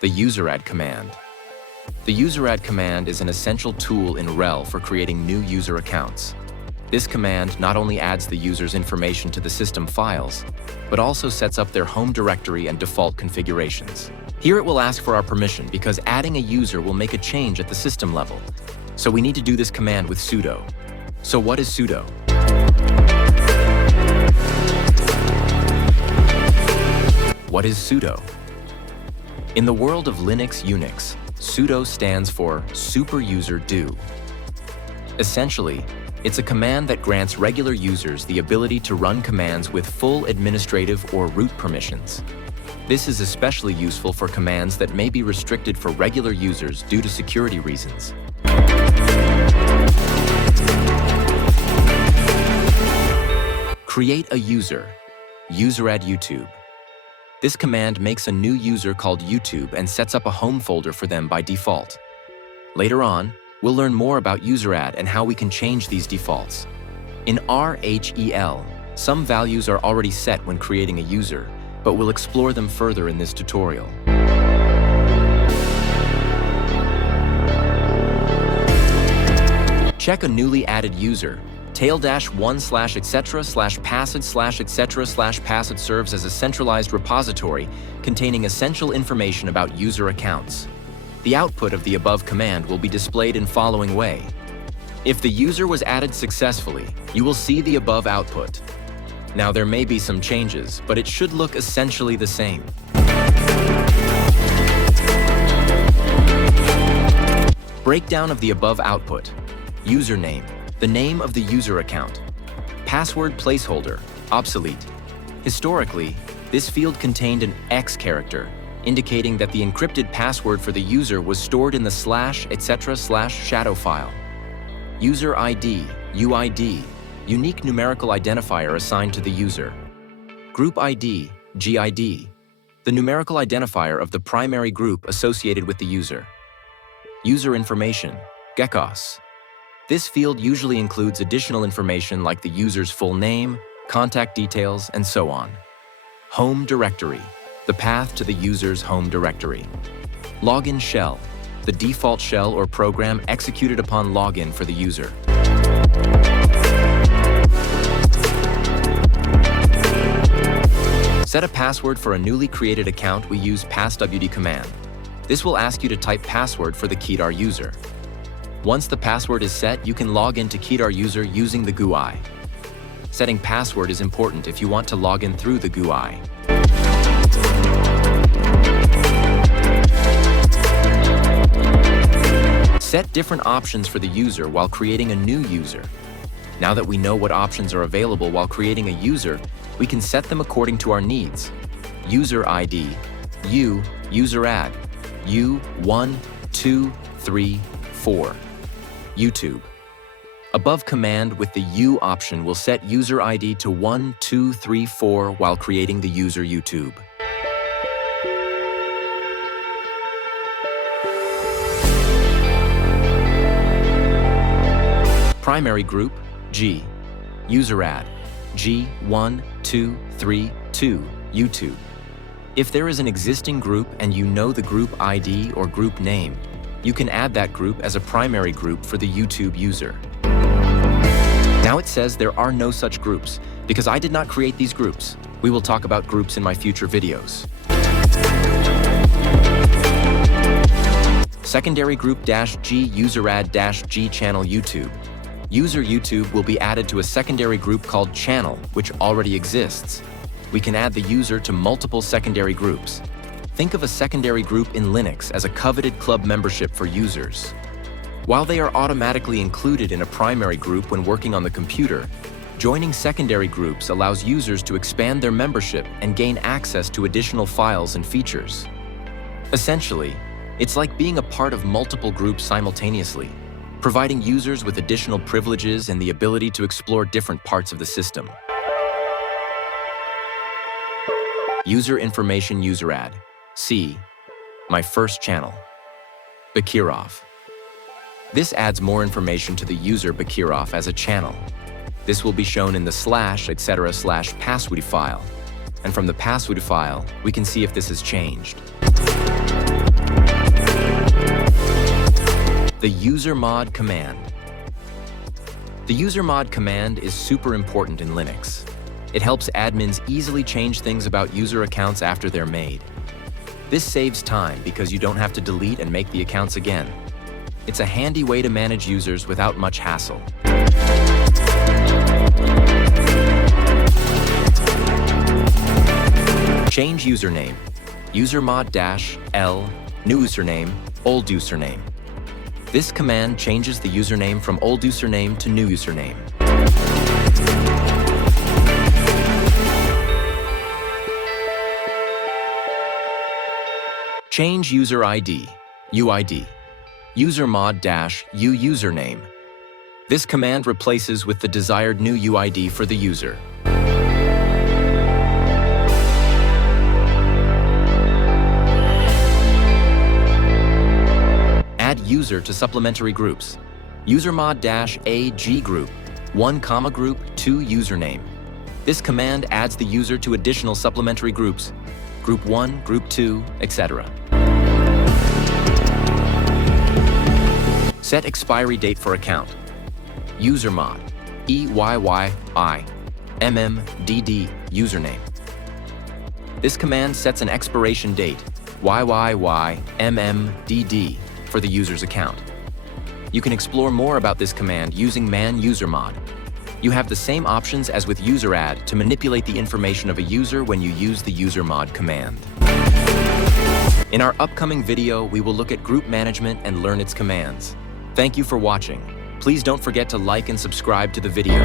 The USERADD command. The USERADD command is an essential tool in RHEL for creating new user accounts. This command not only adds the user's information to the system files, but also sets up their home directory and default configurations. Here it will ask for our permission because adding a user will make a change at the system level. So we need to do this command with sudo. So what is sudo? What is sudo? In the world of Linux Unix, sudo stands for super user do. Essentially, it's a command that grants regular users the ability to run commands with full administrative or root permissions. This is especially useful for commands that may be restricted for regular users due to security reasons. Create a user, USERADD YouTube. This command makes a new user called YouTube and sets up a home folder for them by default. Later on, we'll learn more about USERADD and how we can change these defaults. In RHEL, some values are already set when creating a user, but we'll explore them further in this tutorial. Check a newly added user. _1/etc/passage/etc/passage serves as a centralized repository containing essential information about user accounts. The output of the above command will be displayed in following way. If the user was added successfully, you will see the above output. Now there may be some changes, but it should look essentially the same. Breakdown of the above output. Username, the name of the user account. Password placeholder, obsolete. Historically, this field contained an X character, indicating that the encrypted password for the user was stored in the /etc/shadow file. User ID, UID, unique numerical identifier assigned to the user. Group ID, GID, the numerical identifier of the primary group associated with the user. User information, GECOS. This field usually includes additional information like the user's full name, contact details, and so on. Home directory, the path to the user's home directory. Login shell, the default shell or program executed upon login for the user. Set a password for a newly created account. We use passwd command. This will ask you to type password for the Kedar user. Once the password is set, you can log into Kedar user using the GUI. Setting password is important if you want to log in through the GUI. Set different options for the user while creating a new user. Now that we know what options are available while creating a user, we can set them according to our needs. User ID, U, USERADD, U1, 2, 3, 4. YouTube. Above command with the U option will set user ID to 1, 2, 3, 4 while creating the user YouTube. Primary group, G. USERADD, G1, 2, 3, 2, YouTube. If there is an existing group and you know the group ID or group name, you can add that group as a primary group for the YouTube user. Now it says there are no such groups because I did not create these groups. We will talk about groups in my future videos. Secondary group -G USERADD -G channel YouTube. User YouTube will be added to a secondary group called channel, which already exists. We can add the user to multiple secondary groups. Think of a secondary group in Linux as a coveted club membership for users. While they are automatically included in a primary group when working on the computer, joining secondary groups allows users to expand their membership and gain access to additional files and features. Essentially, it's like being a part of multiple groups simultaneously, providing users with additional privileges and the ability to explore different parts of the system. User information USERADD. C. My first channel. Bekirov. This adds more information to the user Bekirov as a channel. This will be shown in the /etc/passwd file. And from the passwd file, we can see if this has changed. The USERMOD command. The USERMOD command is super important in Linux. It helps admins easily change things about user accounts after they're made. This saves time because you don't have to delete and make the accounts again. It's a handy way to manage users without much hassle. Change username. USERMOD-L, new username, old username. This command changes the username from old username to new username. Change user ID, UID. USERMOD-U username. This command replaces with the desired new UID for the user. Add user to supplementary groups. USERMOD-AG group, 1, group, 2 username. This command adds the user to additional supplementary groups, group 1, group 2, etc. Set expiry date for account. USERMOD, EYYIMMDD username. This command sets an expiration date, YYYMMDD, for the user's account. You can explore more about this command using man USERMOD. You have the same options as with USERADD to manipulate the information of a user when you use the USERMOD command. In our upcoming video, we will look at group management and learn its commands. Thank you for watching. Please don't forget to like and subscribe to the video.